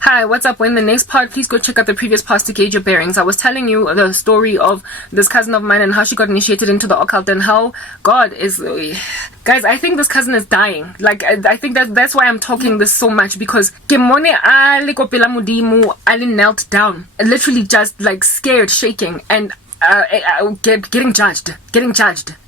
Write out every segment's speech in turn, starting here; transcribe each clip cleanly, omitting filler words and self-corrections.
Hi, what's up? In the next part, please go check out the previous part to gauge your bearings. I was telling you the story of this cousin of mine and how she got initiated into the occult and how God is... Guys, I think this cousin is dying. Like, I think that's why I'm talking this so much, because Kemone Ali Kopela Mudimu Ali knelt down, literally just like scared, shaking, and getting judged.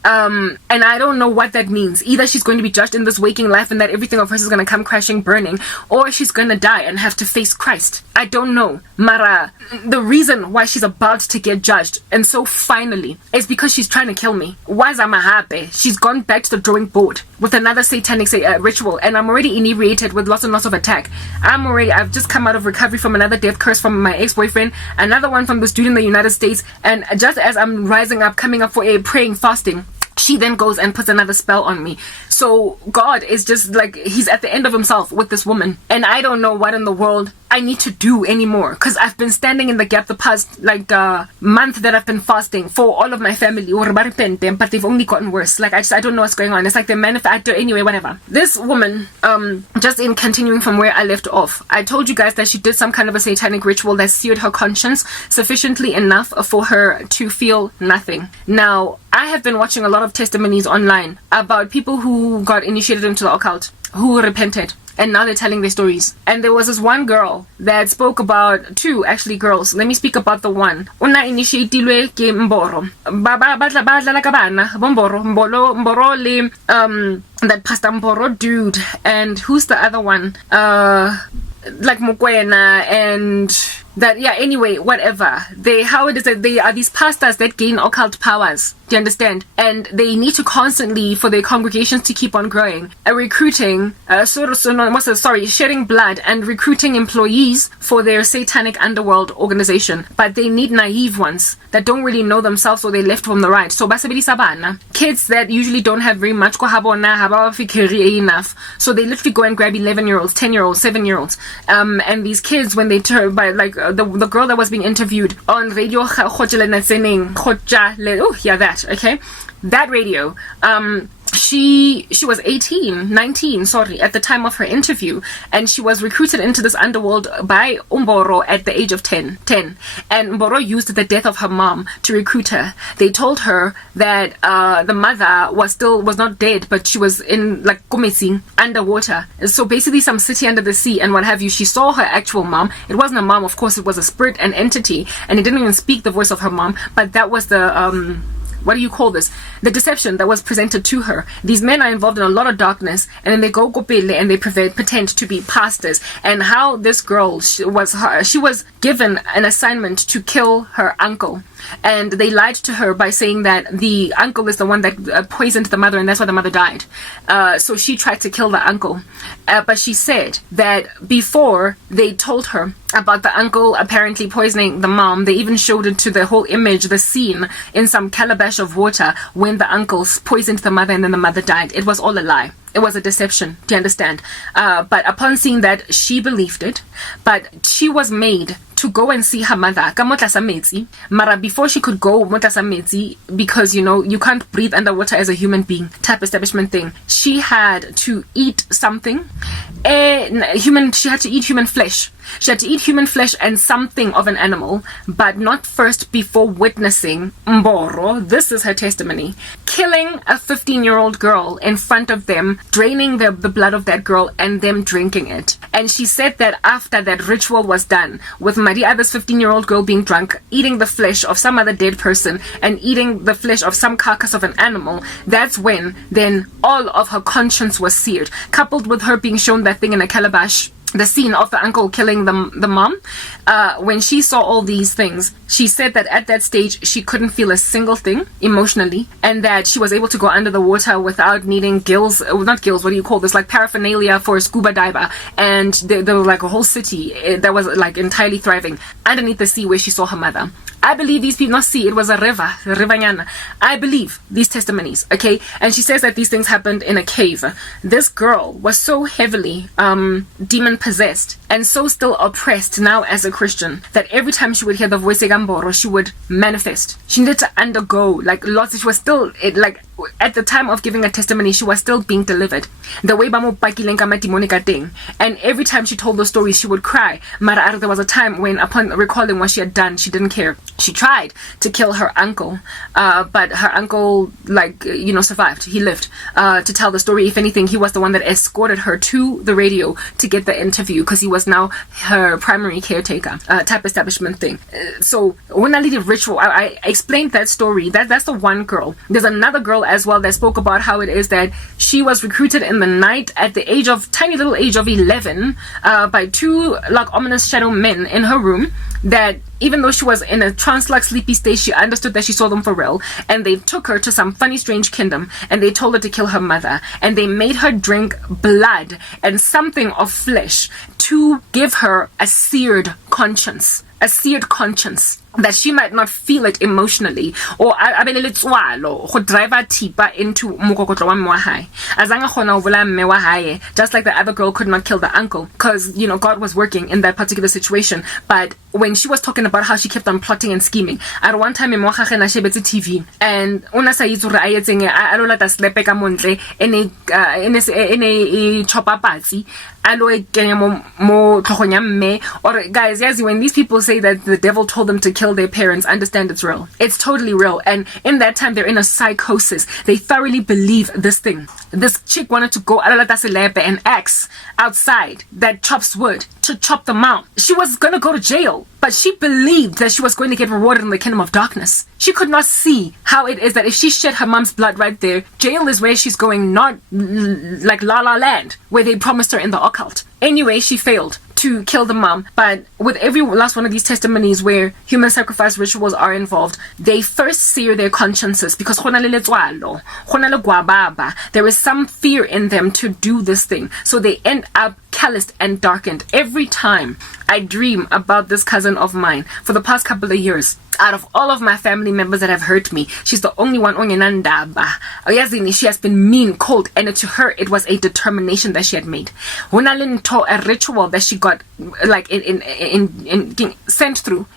And I don't know what that means. Either she's going to be judged in this waking life and that everything of hers is going to come crashing, burning, or she's going to die and have to face Christ. I don't know. Mara, the reason why she's about to get judged, and so finally, is because she's trying to kill me. Wazamahape. She's gone back to the drawing board with another satanic ritual, and I'm already inebriated with lots and lots of attack. I've just come out of recovery from another death curse from my ex-boyfriend, another one from this dude in the United States, and just as I'm rising up, coming up for a praying, fasting, she then goes and puts another spell on me. So God is just like, he's at the end of himself with this woman. And I don't know what in the world I need to do anymore. Because I've been standing in the gap the past month that I've been fasting for all of my family. But they've only gotten worse. Like, I don't know what's going on. It's like they're manufactured anyway, whatever. This woman, just in continuing from where I left off, I told you guys that she did some kind of a satanic ritual that seared her conscience sufficiently enough for her to feel nothing. Now, I have been watching a lot of testimonies online about people who got initiated into the occult, who repented, and now they're telling their stories. And there was this one girl that spoke about, two actually girls. Let me speak about the one. Una initiatilwe ke Mboro. Batla ka bana, Mboro le that Pastor Mboro dude, and who's the other one? Like Mokwena and that, yeah, anyway, whatever. How it is that they are these pastors that gain occult powers. Do you understand? And they need to constantly, for their congregations to keep on growing, recruiting, shedding blood and recruiting employees for their satanic underworld organization. But they need naive ones that don't really know themselves, or they left from the right. So basabili sabana, kids that usually don't have very much enough. So they literally go and grab 11-year-olds, 10-year-olds, 7-year-olds. And these kids, when they turn by the girl that was being interviewed on radio, okay, that radio, she was 19 at the time of her interview, and she was recruited into this underworld by Umboro at the age of 10, and Umboro used the death of her mom to recruit her. They told her that the mother was not dead, but she was in like Komesi, underwater, so basically some city under the sea and what have you. She saw her actual mom. It wasn't a mom, of course, it was a spirit, an entity, and it didn't even speak the voice of her mom, but that was the what do you call this? The deception that was presented to her. These men are involved in a lot of darkness, and then they go kopele and they pretend to be pastors. And how this girl, she was given an assignment to kill her uncle. And they lied to her by saying that the uncle is the one that poisoned the mother, and that's why the mother died. So she tried to kill the uncle. But she said that before they told her about the uncle apparently poisoning the mom, they even showed it to the whole image, the scene in some calabash of water when the uncle poisoned the mother and then the mother died. It was all a lie. It was a deception. Do you understand? But upon seeing that, she believed it. But she was made to go and see her mother. Mara, before she could go because you can't breathe underwater as a human being type establishment thing, she had to eat something. She had to eat human flesh. She had to eat human flesh and something of an animal, but not first before witnessing Mboro. This is her testimony. Killing a 15-year-old girl in front of them, draining the blood of that girl, and them drinking it. And she said that after that ritual was done, with Maria, this 15-year-old girl being drunk, eating the flesh of some other dead person, and eating the flesh of some carcass of an animal, that's when then all of her conscience was seared, coupled with her being shown that thing in a calabash, the scene of the uncle killing the mom. When she saw all these things, she said that at that stage she couldn't feel a single thing emotionally, and that she was able to go under the water without needing gills, not gills, what do you call this, like paraphernalia for a scuba diver. And there was like a whole city that was like entirely thriving underneath the sea where she saw her mother. I believe these people, not see, it was a river, Rivanyana. I believe these testimonies, okay? And she says that these things happened in a cave. This girl was so heavily demon possessed and so still oppressed now as a Christian that every time she would hear the voice of Gamboro, she would manifest. She needed to undergo like lots. She was still at the time of giving a testimony, she was still being delivered. The way and every time she told the story, she would cry. Mara, there was a time when, upon recalling what she had done, she didn't care. She tried to kill her uncle, but her uncle, survived. He lived to tell the story. If anything, he was the one that escorted her to the radio to get the interview, because he was now her primary caretaker type establishment thing. So when I did ritual, I explained that story. That's the one girl. There's another girl as well that spoke about how it is that she was recruited in the night at the tiny little age of 11 by two ominous shadow men in her room, that even though she was in a trance-like sleepy state, she understood that she saw them for real, and they took her to some funny strange kingdom, and they told her to kill her mother, and they made her drink blood and something of flesh to give her a seared conscience, that she might not feel it emotionally, or go drive a tipa into mokokotlo wa mme wa hae. Azanga khona ho bula mme wa hae, just like the other girl could not kill the uncle, because God was working in that particular situation. But when she was talking about how she kept on plotting and scheming, at one time mme wa gagwe na shebetse TV, and ona sa itse re a etseng a lo lata slepe ka montle ene chopa patsi alo e kenya mo tlhogong ya mme. Or guys, yes, when these people say that the devil told them to kill their parents, understand it's real. It's totally real. And in that time, they're in a psychosis. They thoroughly believe this thing. This chick wanted to go an axe outside that chops wood to chop them out. She was gonna go to jail, but she believed that she was going to get rewarded in the kingdom of darkness. She could not see how it is that if she shed her mom's blood right there, jail is where she's going, not like La La Land, where they promised her in the occult. Anyway, she failed to kill the mom. But with every last one of these testimonies where human sacrifice rituals are involved, they first sear their consciences, because there is some fear in them to do this thing. So they end up calloused and darkened. Every time I dream about this cousin of mine for the past couple of years, out of all of my family members that have hurt me, she's the only one she has been mean, cold, and to her it was a determination that she had made. A ritual that she got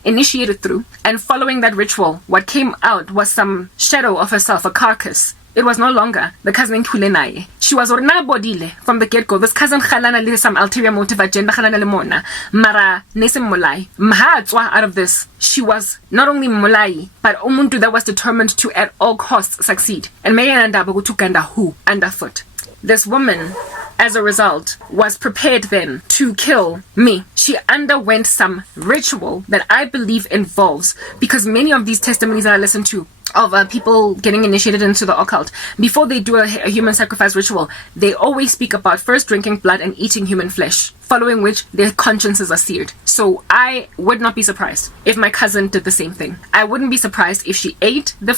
initiated through, and following that ritual, what came out was some shadow of herself, a carcass. It was no longer the cousin Kulenaye. She was orna bodile from the get-go. This cousin Khalana li some ulterior motive agenda Khalana lemona. Mara nesim mulai. Mahatswa out of this. She was not only mulai, but umuntu that was determined to at all costs succeed. And Mayanda Bagutukanda who underfoot. This woman, as a result, was prepared then to kill me. She underwent some ritual that I believe involves, because many of these testimonies that I listen to of people getting initiated into the occult, before they do a human sacrifice ritual, they always speak about first drinking blood and eating human flesh, following which their consciences are seared. So I would not be surprised if my cousin did the same thing. I wouldn't be surprised if she ate the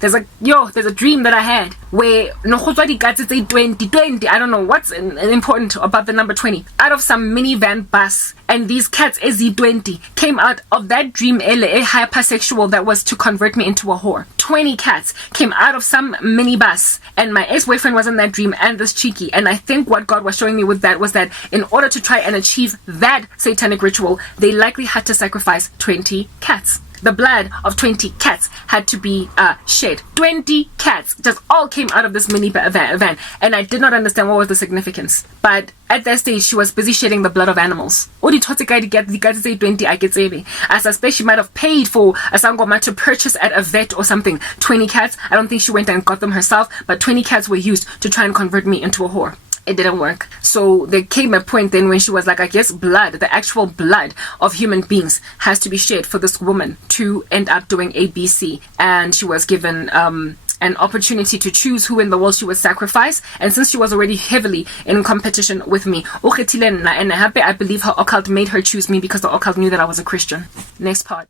there's a dream that I had where no 20, I don't know what's important about the number 20, out of some minivan bus, and these cats Z20 came out of that dream, a hypersexual that was to convert me into a whore. 20 cats came out of some minibus, and my ex-boyfriend was in that dream, and this cheeky. And I think what God was showing me with that was that in order to try and achieve that satanic ritual, they likely had to sacrifice 20 cats. The blood of 20 cats had to be shed. 20 cats just all came out of this mini van, and I did not understand what was the significance. But at that stage, she was busy shedding the blood of animals. I suspect she might have paid for a sangoma to purchase at a vet or something. 20 cats. I don't think she went and got them herself, but 20 cats were used to try and convert me into a whore. It didn't work. So there came a point then when she was like, I guess blood, the actual blood of human beings has to be shed for this woman to end up doing ABC. And she was given an opportunity to choose who in the world she would sacrifice. And since she was already heavily in competition with me, and I believe her occult made her choose me because the occult knew that I was a Christian. Next part.